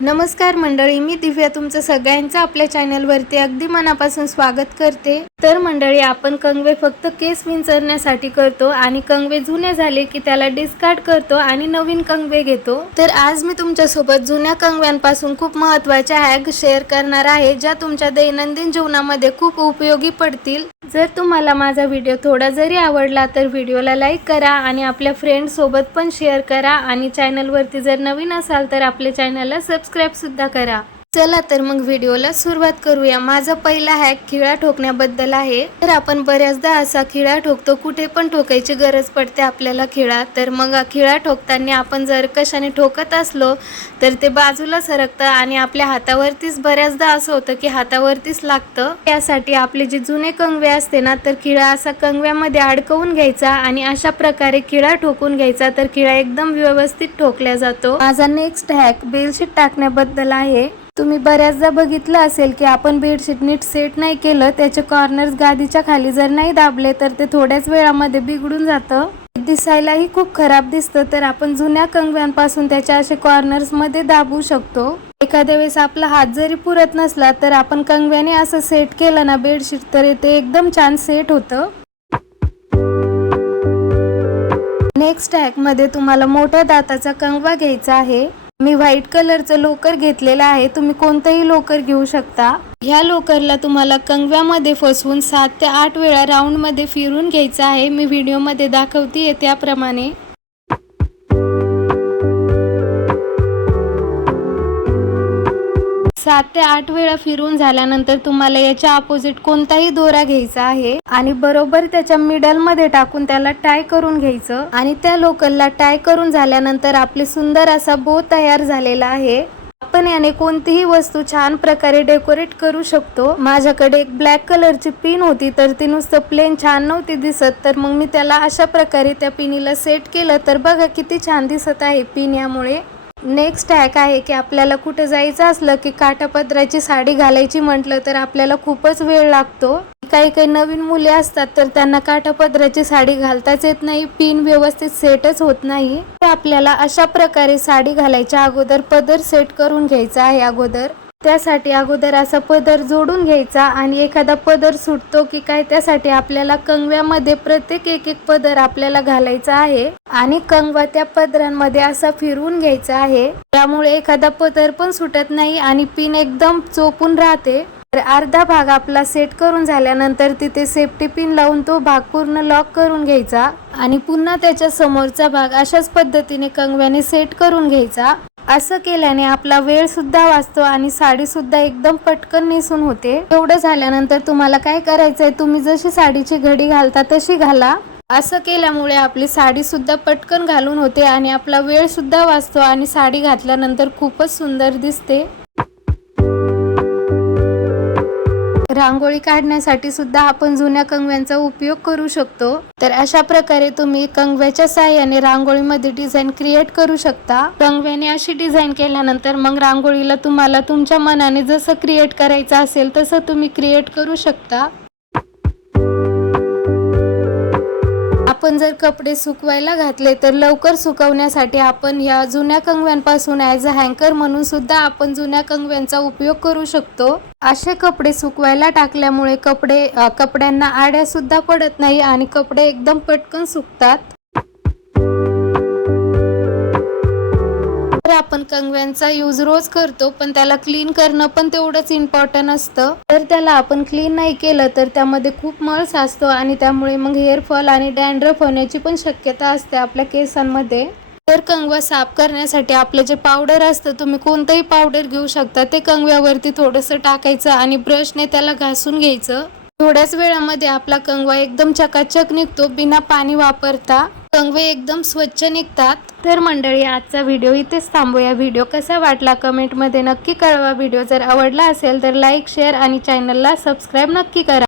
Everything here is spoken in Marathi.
नमस्कार मंडळी, मी दिव्या तुमचं सगळ्यांचं आपल्या चॅनलवरती अगदी मनापासून स्वागत करते। तर मंडळी, आपण कंगवे फक्त केस विंचरण्यासाठी करतो आणि कंगवे जुने झाले की त्याला डिस्कार्ड करतो आणि नवीन कंगवे घेतो। तर आज मी तुमच्यासोबत जुन्या कंगव्यांपासून खूप महत्त्वाच्या हॅक शेअर करणार आहे, ज्या तुमच्या दैनंदिन जीवनामध्ये खूप उपयोगी पडतील। जर तुम्हाला माझा व्हिडिओ थोडा जरी आवडला तर व्हिडिओला लाईक करा आणि आपल्या फ्रेंड्स सोबत पण शेअर करा आणि चॅनलवरती जर नवीन असाल तर आपल्या चॅनलला सबस्क्राइब सुद्धा करा। चला तर मग व्हिडिओला सुरुवात करूया। माझा पहिला हॅक खिळा ठोकण्याबद्दल आहे। तर आपण बऱ्याचदा असा खिळा ठोकतो, कुठे पण ठोकायची गरज पडते आपल्याला खिळा। तर मग खिळा ठोकताना आपण जर कशाने ठोकत असलो तर ते बाजूला सरकतं आणि आपल्या हातावरतीच बऱ्याचदा असं होतं की हातावरतीच लागतं। त्यासाठी आपले जे जुने कंगवे असते ना, तर खिळा असा कंगव्यामध्ये अडकवून घ्यायचा आणि अशा प्रकारे खिळा ठोकून घ्यायचा, तर खिळा एकदम व्यवस्थित ठोकला जातो। माझा नेक्स्ट हॅक बेडशीट टाकण्याबद्दल आहे। तुम्ही बऱ्याचदा बघितलं असेल की आपण बेडशीट नीट सेट नाही केलं, त्याचे कॉर्नर्स गादीच्या खाली जर नाही दाबले तर ते थोड्याच वेळामध्ये बिघडून जातं, दिसायलाही खूप खराब दिसतं। तर आपण जुन्या कंगव्यांपासून त्याच्या असे कॉर्नर्स मध्ये दाबू शकतो। एखाद्या वेळेस आपला हात जरी पुरत नसला तर आपण कंगव्याने असं सेट केलं ना बेडशीट, तर ते एकदम छान सेट होतं। नेक्स्ट हॅक मध्ये तुम्हाला मोठ्या दाताचा कंगवा घ्यायचा आहे। मी व्हाईट कलरचं लोकर घेतलेलं आहे, तुम्ही कोणतंही लोकर घेऊ शकता। ह्या लोकरला तुम्हाला कंगव्यामध्ये फसवून 7 ते 8 वेळा राऊंड मध्ये फिरून घ्यायचं आहे। मी व्हिडिओ मध्ये दाखवते त्याप्रमाणे। 7 ते 8 वेळा फिरून झाल्यानंतर तुम्हाला याच्या अपोजिट कोणताही दोरा घ्यायचा आहे आणि बरोबर त्याच्या मिडल मध्ये टाकून त्याला टाय करून घ्यायचं आणि त्या लोकरला टाय करून झाल्यानंतर आपले सुंदर असा बो तयार झालेला आहे। आपण याने कोणतीही वस्तू छान प्रकारे डेकोरेट करू शकतो। माझ्याकडे एक ब्लॅक कलरची पिन होती, तर ती नुसतं प्लेन छान नव्हती दिसत, तर मग मी त्याला अशा प्रकारे त्या पिनीला सेट केलं, तर बघा किती छान दिसत आहे पिन यामुळे। नेक्स्ट हॅक आहे की आपल्याला कुठे जायचं असलं की काठापदराची साडी घालायची म्हटलं तर आपल्याला खूपच वेळ लागतो। काही नवीन मुले असतात तर त्यांना काठापदराची साडी घालताच येत नाही, पिन व्यवस्थित सेटच होत नाही। तर आपल्याला अशा प्रकारे साडी घालायच्या अगोदर पदर सेट करून घ्यायचा आहे अगोदर। त्यासाठी अगोदर असा पदर जोडून घ्यायचा आणि एखादा पदर सुटतो की काय त्यासाठी आपल्याला कंगव्यामध्ये प्रत्येक एक पदर आपल्याला घालायचा आहे आणि कंगवा त्या पदरांमध्ये असा फिरवून घ्यायचा आहे। त्यामुळे एखादा पदर पण सुटत नाही आणि पिन एकदम चोपून राहते। तर अर्धा भाग आपला सेट करून झाल्यानंतर तिथे सेफ्टी पिन लावून तो भाग पूर्ण लॉक करून घ्यायचा आणि पुन्हा त्याच्या समोरचा भाग अशाच पद्धतीने कंगव्याने सेट करून घ्यायचा। असं केल्याने आपला वेळ सुद्धा वाचतो आणि साडी सुद्धा एकदम पटकन नेसून होते। एवढं झाल्यानंतर तुम्हाला काय करायचंय, तुम्ही जशी साडीची घडी घालता तशी घाला। असं केल्यामुळे आपली साडी सुद्धा पटकन घालून होते आणि आपला वेळ सुद्धा वाचतो आणि साडी घातल्यानंतर खूपच सुंदर दिसते। रांगोळी काढण्यासाठी सुद्धा आपण जुन्या कंगव्यांचा उपयोग करू शकतो। तर अशा प्रकारे तुम्ही कंगव्याच्या साहाय्याने रांगोळीमध्ये डिझाईन क्रिएट करू शकता। कंगव्याने अशी डिझाईन केल्यानंतर मग रांगोळीला तुम्हाला तुमच्या मनाने जसं क्रिएट करायचं असेल तसं तुम्ही क्रिएट करू शकता। आपण जर कपडे सुकवायला घातले तर लवकर सुकवण्यासाठी आपण या जुन्या कंगव्यांपासून ॲज अ हँकर म्हणून सुद्धा आपण जुन्या कंगव्यांचा उपयोग करू शकतो। असे कपडे सुकवायला टाकल्यामुळे कपड्यांना आड्या सुद्धा पडत नाही आणि कपडे एकदम पटकन सुकतात। तर आपण कंगव्यांचा यूज रोज करतो, पण त्याला क्लीन करणं पण तेवढंच इम्पॉर्टंट असतं। तर त्याला आपण क्लीन नाही केलं तर त्यामध्ये खूप मळ साचतो आणि त्यामुळे मग हेअरफॉल आणि डॅन्ड्रफ होण्याची पण शक्यता असते आपल्या केसांमध्ये। तर कंगवा साफ करण्यासाठी आपलं जे पावडर असतं, तुम्ही कोणतंही पावडर घेऊ शकता, ते कंगव्यावरती थोडंसं टाकायचं आणि ब्रशने त्याला घासून घ्यायचं। थोड्याच वेळामध्ये आपला कंगवा एकदम चकाचक निघतो, बिना पाणी वापरता कंगवे एकदम स्वच्छ निघतात। तर मंडळी, आजचा व्हिडिओ इथेच थांबूया। व्हिडिओ कसा वाटला कमेंटमध्ये नक्की कळवा। व्हिडिओ जर आवडला असेल तर लाईक, शेअर आणि चॅनलला सबस्क्राईब नक्की करा।